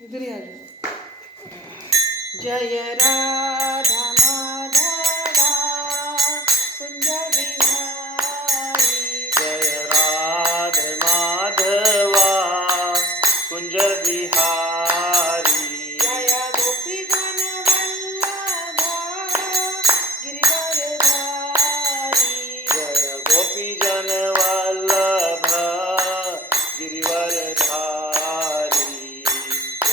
इधर ही आ जाओ। जय राधा माधवा कुंज बिहारी, जय राधा माधवा कुंज बिहारी, जय गोपी गण वल्लभा गिरिवरधारी, जय गोपी जन वल्लभ गिरिवरधारी,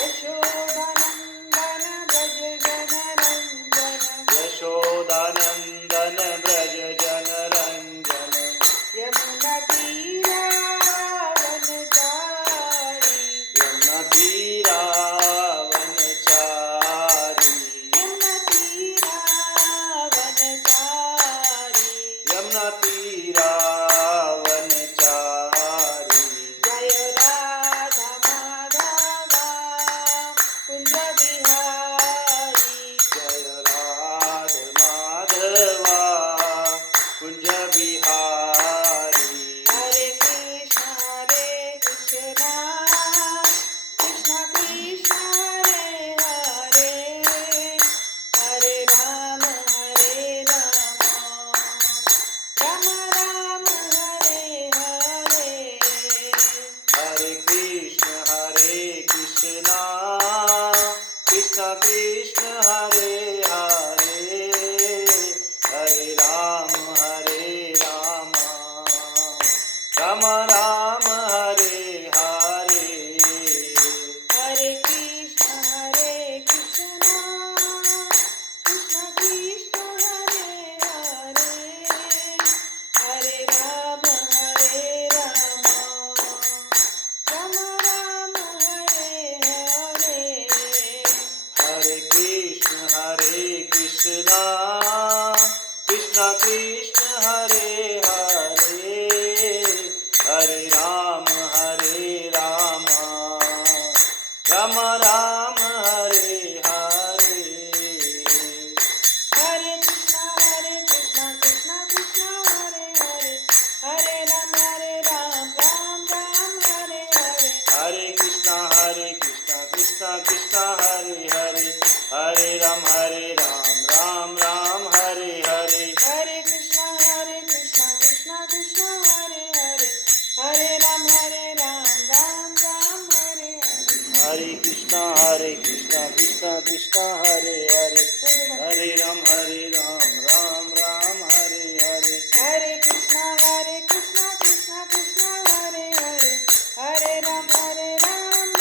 यशोदानंदन ब्रज जनरंजन, यशोदानंदन ब्रज जन रंजन, यमुना तीरावनचारी, यमुना तीरावनचारी, यमुना तीरावनचारी, यमुना तीरावनचारी, जय राधा माधवा कुंज बिहारी, जय राधा माधवा कुंज बिहारी, हरे कृष्ण कृष्ण कृष्ण कृष्ण हरे हरे, हरे राम राम राम हरे हरे, हरे कृष्ण कृष्ण कृष्ण हरे हरे, हरे राम राम राम हरे हरे, हरे कृष्ण कृष्ण कृष्ण कृष्ण हरे हरे, हरे राम राम राम हरे हरे, हरे कृष्ण कृष्ण कृष्ण हरे हरे, हरे राम राम राम हरे हरे, हरे कृष्ण कृष्ण कृष्ण हरे हरे, हरे राम राम राम हरे हरे, हरे कृष्ण कृष्ण कृष्ण हरे हरे, हरे राम राम राम हरे हरे, हरे कृष्ण कृष्ण कृष्ण हरे हरे, हरे राम राम राम हरे हरे, हरे कृष्ण कृष्ण कृष्ण हरे हरे, हरे राम राम राम हरे हरे, हरे कृष्ण कृष्ण कृष्ण हरे हरे, हरे राम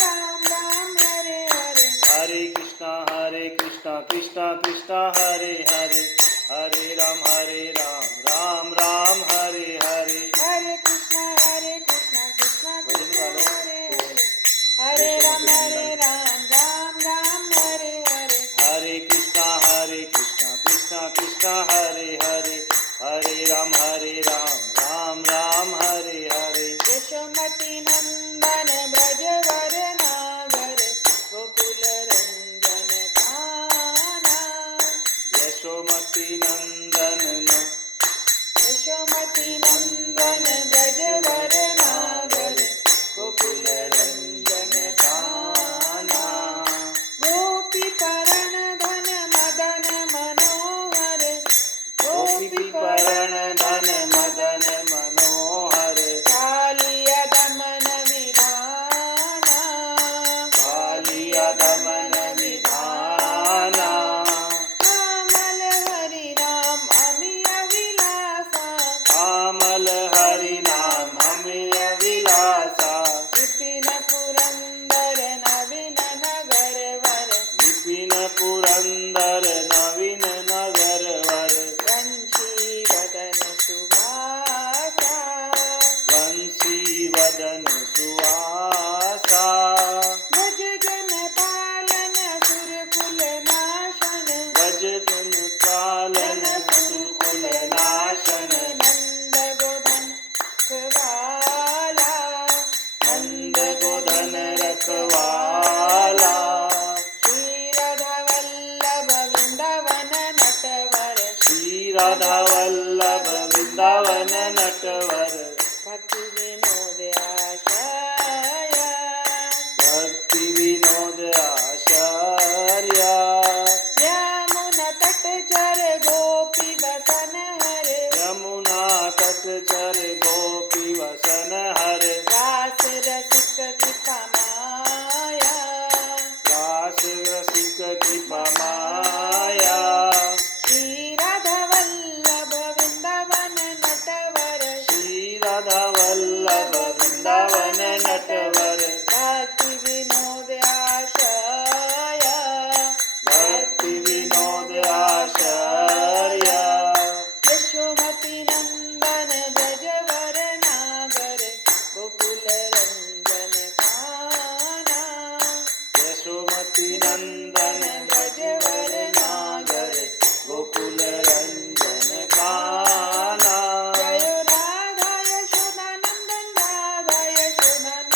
राम राम हरे हरे, हरे कृष्ण कृष्ण कृष्ण हरे हरे, हरे राम राम राम हरे हरे, हरे कृष्ण कृष्ण कृष्ण हरे हरे, हरे राम राम राम हरे हरे, हरे कृष्ण कृष्ण कृष्ण हरे हरे, हरे राम राम राम हरे हरे, यशोमती नंदन ब्रज वर नागर गोकुल रंजन काना, यशोमती नंदन यशोमती नंदन ब्रज वर नागर गोकुल रंजन काना, गोपी परण धन मदन मनोहर, गोपी परण धन मदन मनोहर, कालिया दमन विधाना, कालिया दमन विधाना, कामल हरि नाम अमिय विलासा, कामल हरि नाम अमिय विलासा, विपिन पुरंदर नवीन नगर वर, विपिन पुरंदर नवीन नगर वर, वंशी वदन सुवासा, वंशी वदन सुवासा, गज जन पालन सुरकुल नाशन, गज जन पालन सुरकुल नाशन, नंद गोधन रखवाला, नंद गोधन रखवाला, श्री राधा वल्लभ वृंदावन नटवर, श्री राधा वल्लभ वृंदावन नटवर, भक्ति विनोद आशय, भक्ति विनोद यशोमती नंदन व्रजवर नागर गोकुल रंजन काना जय राधा यशोदानंदन राधा यशोदानंदन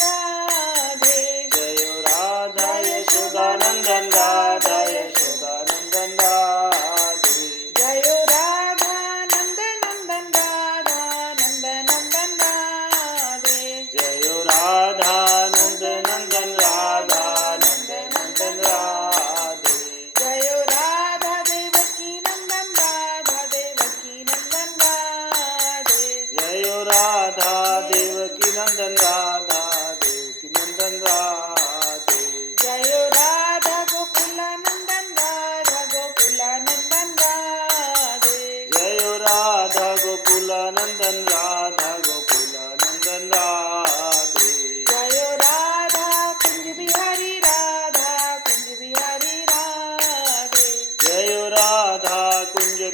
राधे जय राधा यशोदानंदन राधा यशोदानंदन राधे जय राधा नंद नंदन राधा नंद नंदन राधे जय राधा नंद नंदन राधा नंद नंदन राधे जय राधा देवकी नंदन राधा देवकी नंदन राधे जय राधा देवकी नंदन राधा देवकी नंदन राधे जय राधा गोकुलानंदन राधा गोकुलानंदन राधे जय राधा गोकुलानंदन राधा